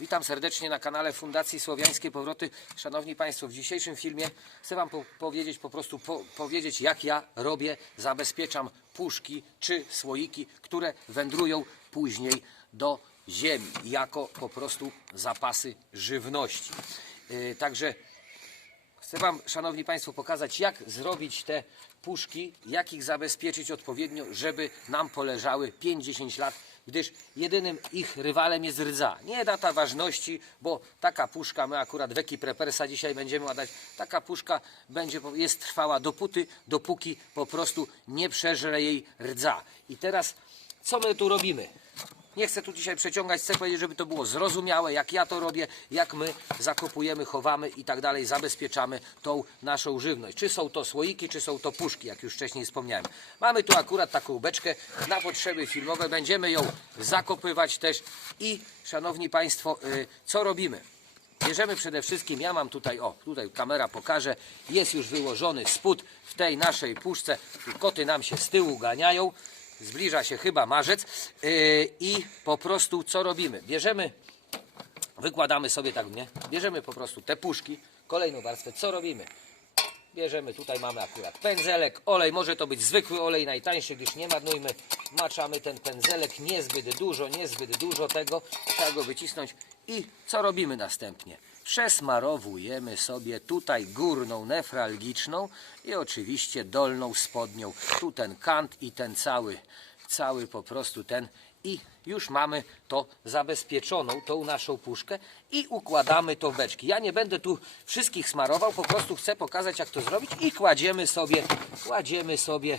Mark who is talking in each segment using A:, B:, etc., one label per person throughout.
A: Witam serdecznie na kanale Fundacji Słowiańskie Powroty. Szanowni Państwo, w dzisiejszym filmie chcę Wam po powiedzieć, po prostu po powiedzieć, jak ja robię, zabezpieczam puszki czy słoiki, które wędrują później do ziemi, jako po prostu zapasy żywności. Yy, także Chcę Wam, Szanowni Państwo, pokazać, jak zrobić te puszki, jak ich zabezpieczyć odpowiednio, żeby nam poleżały 5-10 lat, gdyż jedynym ich rywalem jest rdza. Nie data ważności, bo taka puszka, my akurat w Ekiprepersa dzisiaj będziemy ładać, taka puszka będzie, jest trwała dopóty, dopóki po prostu nie przeżre jej rdza. I teraz, co my tu robimy? Nie chcę tu dzisiaj przeciągać, chcę powiedzieć, żeby to było zrozumiałe, jak ja to robię, jak my zakopujemy, chowamy i tak dalej, zabezpieczamy tą naszą żywność. Czy są to słoiki, czy są to puszki, jak już wcześniej wspomniałem. Mamy tu akurat taką beczkę na potrzeby filmowe, będziemy ją zakopywać też i, szanowni Państwo, y, co robimy? Bierzemy przede wszystkim, ja mam tutaj, o, tutaj kamera pokaże, jest już wyłożony spód w tej naszej puszce, tu koty nam się z tyłu ganiają, zbliża się chyba marzec yy, i po prostu co robimy? Bierzemy, wykładamy sobie tak, nie? Bierzemy po prostu te puszki, kolejną warstwę, co robimy? Bierzemy, tutaj mamy akurat pędzelek, olej, może to być zwykły olej, najtańszy, gdyż nie marnujmy. Maczamy ten pędzelek, niezbyt dużo, niezbyt dużo tego, trzeba go wycisnąć. I co robimy następnie? Przesmarowujemy sobie tutaj górną nefralgiczną i oczywiście dolną spodnią. Tu ten kant i ten cały, cały po prostu ten i już mamy to zabezpieczoną, tą naszą puszkę i układamy to beczki. Ja nie będę tu wszystkich smarował, po prostu chcę pokazać jak to zrobić i kładziemy sobie, kładziemy sobie,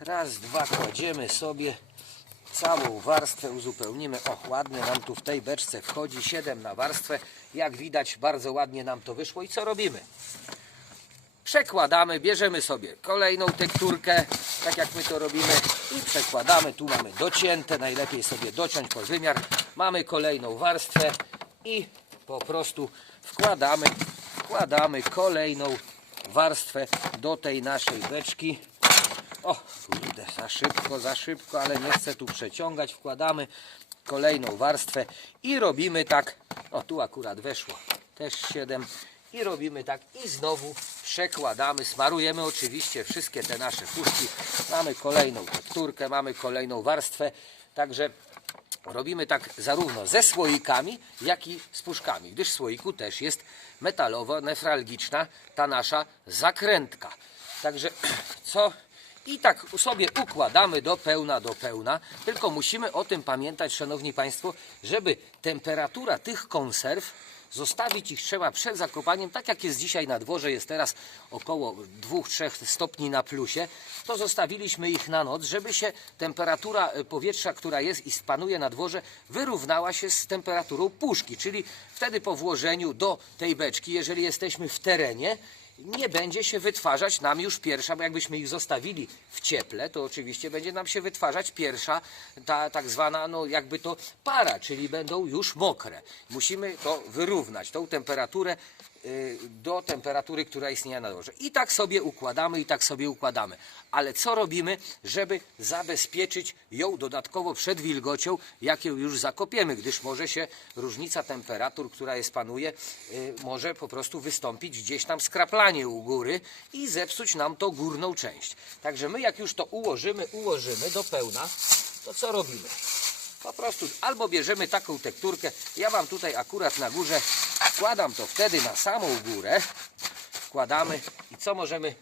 A: raz, dwa, kładziemy sobie całą warstwę, uzupełnimy. O, ładnie nam tu w tej beczce wchodzi 7 na warstwę. Jak widać, bardzo ładnie nam to wyszło. I co robimy? Przekładamy, bierzemy sobie kolejną tekturkę, tak jak my to robimy i przekładamy. Tu mamy docięte, najlepiej sobie dociąć pod wymiar. Mamy kolejną warstwę i po prostu wkładamy, wkładamy kolejną warstwę do tej naszej beczki. O, kurde, za szybko, za szybko, ale nie chcę tu przeciągać. Wkładamy kolejną warstwę i robimy tak. O, tu akurat weszło też 7. I robimy tak i znowu przekładamy, smarujemy oczywiście wszystkie te nasze puszki. Mamy kolejną tekturkę, mamy kolejną warstwę. Także robimy tak zarówno ze słoikami, jak i z puszkami, gdyż w słoiku też jest metalowo-nefralgiczna ta nasza zakrętka. Także co i tak sobie układamy do pełna, do pełna. Tylko musimy o tym pamiętać, Szanowni Państwo, żeby temperatura tych konserw zostawić ich trzeba przed zakopaniem, tak jak jest dzisiaj na dworze, jest teraz około 2-3 stopni na plusie, to zostawiliśmy ich na noc, żeby się temperatura e, powietrza, która jest i spanuje na dworze, wyrównała się z temperaturą puszki, czyli wtedy po włożeniu do tej beczki, jeżeli jesteśmy w terenie, nie będzie się wytwarzać nam już pierwsza, bo jakbyśmy ich zostawili w cieple, to oczywiście będzie nam się wytwarzać pierwsza, ta tak zwana, no jakby to para, czyli będą już mokre. Musimy to wyrównać, tą temperaturę do temperatury, która istnieje na dworze. I tak sobie układamy, i tak sobie układamy. Ale co robimy, żeby zabezpieczyć ją dodatkowo przed wilgocią, jak ją już zakopiemy, gdyż może się różnica temperatur, która jest panuje, y, może po prostu wystąpić gdzieś tam skraplanie u góry i zepsuć nam tą górną część. Także my jak już to ułożymy, ułożymy do pełna, to co robimy? Po prostu albo bierzemy taką tekturkę, ja mam tutaj akurat na górze, wkładam to wtedy na samą górę, wkładamy i co możemy?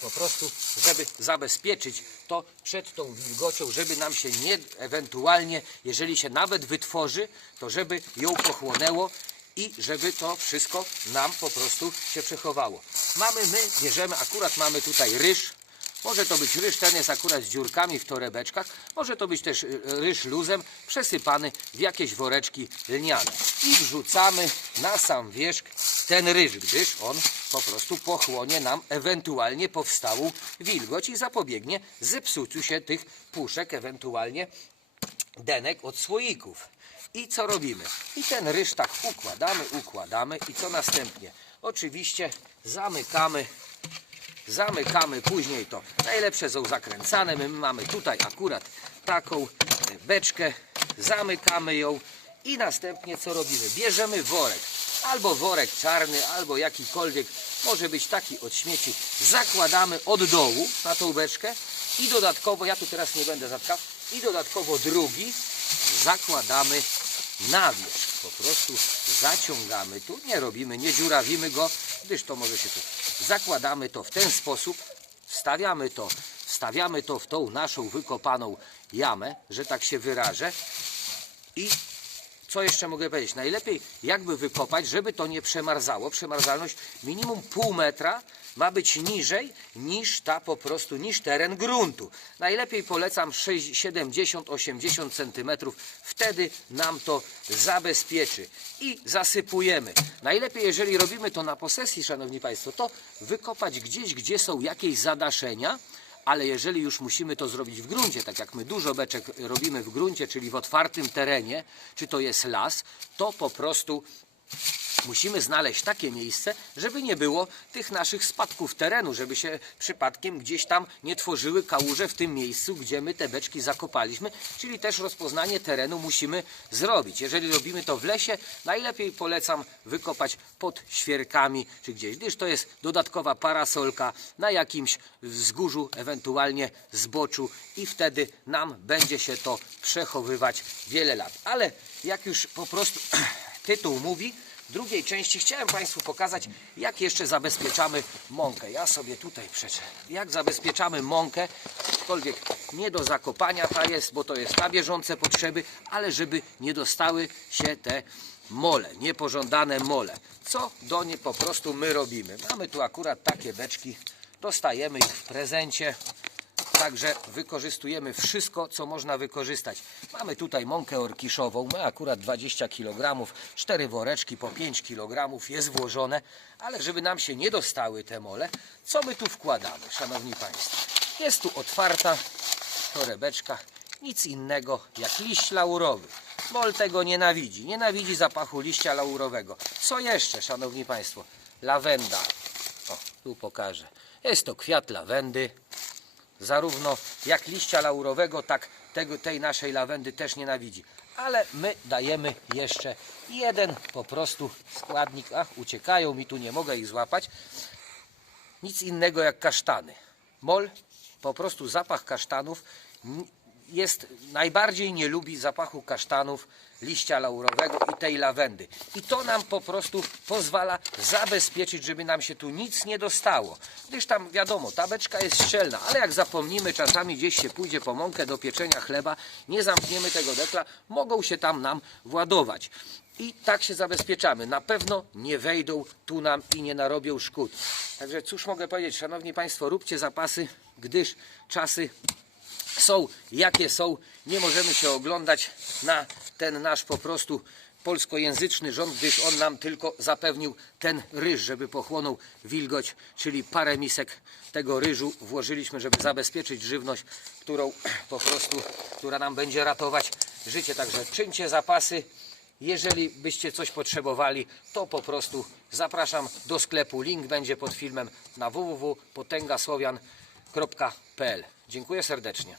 A: Po prostu, żeby zabezpieczyć to przed tą wilgocią, żeby nam się nie, ewentualnie, jeżeli się nawet wytworzy, to żeby ją pochłonęło i żeby to wszystko nam po prostu się przechowało. Mamy my, bierzemy, akurat mamy tutaj ryż, może to być ryż, ten jest akurat z dziurkami w torebeczkach. Może to być też y, ryż luzem przesypany w jakieś woreczki lniane. I wrzucamy na sam wierzch ten ryż, gdyż on po prostu pochłonie nam ewentualnie powstałą wilgoć i zapobiegnie zepsuciu się tych puszek, ewentualnie denek od słoików. I co robimy? I ten ryż tak układamy, układamy i co następnie? Oczywiście zamykamy zamykamy później to. Najlepsze są zakręcane. My mamy tutaj akurat taką e, beczkę, zamykamy ją I następnie co robimy? Bierzemy worek. Albo worek czarny, albo jakikolwiek. Może być taki od śmieci. Zakładamy od dołu na tą beczkę. I dodatkowo, ja tu teraz nie będę zatkał, i dodatkowo drugi zakładamy na wierzch. Po prostu zaciągamy tu, nie robimy, nie dziurawimy go, gdyż to może się tu. Zakładamy to w ten sposób, wstawiamy to, wstawiamy to w tą naszą wykopaną jamę, że tak się wyrażę. I co jeszcze mogę powiedzieć? Najlepiej jakby wykopać, żeby to nie przemarzało. Przemarzalność minimum pół metra ma być niżej niż ta po prostu, niż teren gruntu. Najlepiej polecam 70-80 cm. Wtedy nam to zabezpieczy. I zasypujemy. Najlepiej, jeżeli robimy to na posesji, Szanowni Państwo, to wykopać gdzieś, gdzie są jakieś zadaszenia, ale jeżeli już musimy to zrobić w gruncie, tak jak my dużo beczek robimy w gruncie, czyli w otwartym terenie, czy to jest las, to po prostu musimy znaleźć takie miejsce, żeby nie było tych naszych spadków terenu, żeby się przypadkiem gdzieś tam nie tworzyły kałuże w tym miejscu, gdzie my te beczki zakopaliśmy, czyli też rozpoznanie terenu musimy zrobić. Jeżeli robimy to w lesie, najlepiej polecam wykopać pod świerkami czy gdzieś, gdyż to jest dodatkowa parasolka na jakimś wzgórzu, ewentualnie zboczu i wtedy nam będzie się to przechowywać wiele lat. Ale jak już po prostu tytuł mówi, drugiej części chciałem Państwu pokazać, jak jeszcze zabezpieczamy mąkę. Ja sobie tutaj przeczę. Jak zabezpieczamy mąkę, aczkolwiek nie do zakopania ta jest, bo to jest na bieżące potrzeby, ale żeby nie dostały się te mole, niepożądane mole. Co do niej po prostu my robimy? Mamy tu akurat takie beczki, dostajemy ich w prezencie. Także wykorzystujemy wszystko, co można wykorzystać. Mamy tutaj mąkę orkiszową, ma akurat 20 kg, 4 woreczki po 5 kg jest włożone, ale żeby nam się nie dostały te mole, co my tu wkładamy, Szanowni Państwo? Jest tu otwarta torebeczka, nic innego jak liść laurowy. Mol tego nienawidzi, nienawidzi zapachu liścia laurowego. Co jeszcze, Szanowni Państwo? Lawenda. O, tu pokażę. Jest to kwiat lawendy zarówno jak liścia laurowego, tak tego, tej naszej lawendy też nienawidzi. Ale my dajemy jeszcze jeden po prostu składnik. Ach, uciekają mi tu, nie mogę ich złapać. Nic innego jak kasztany. Mol, po prostu zapach kasztanów jest, najbardziej nie lubi zapachu kasztanów, liścia laurowego tej lawendy. I to nam po prostu pozwala zabezpieczyć, żeby nam się tu nic nie dostało. Gdyż tam wiadomo, ta beczka jest szczelna, ale jak zapomnimy, czasami gdzieś się pójdzie po mąkę do pieczenia chleba, nie zamkniemy tego dekla, mogą się tam nam władować. I tak się zabezpieczamy. Na pewno nie wejdą tu nam i nie narobią szkód. Także cóż mogę powiedzieć, Szanowni Państwo, róbcie zapasy, gdyż czasy są jakie są. Nie możemy się oglądać na ten nasz po prostu polskojęzyczny rząd, gdyż on nam tylko zapewnił ten ryż, żeby pochłonął wilgoć, czyli parę misek tego ryżu włożyliśmy, żeby zabezpieczyć żywność, którą po prostu, która nam będzie ratować życie. Także czyńcie zapasy. Jeżeli byście coś potrzebowali, to po prostu zapraszam do sklepu. Link będzie pod filmem na www.potęgasłowian.pl. Dziękuję serdecznie.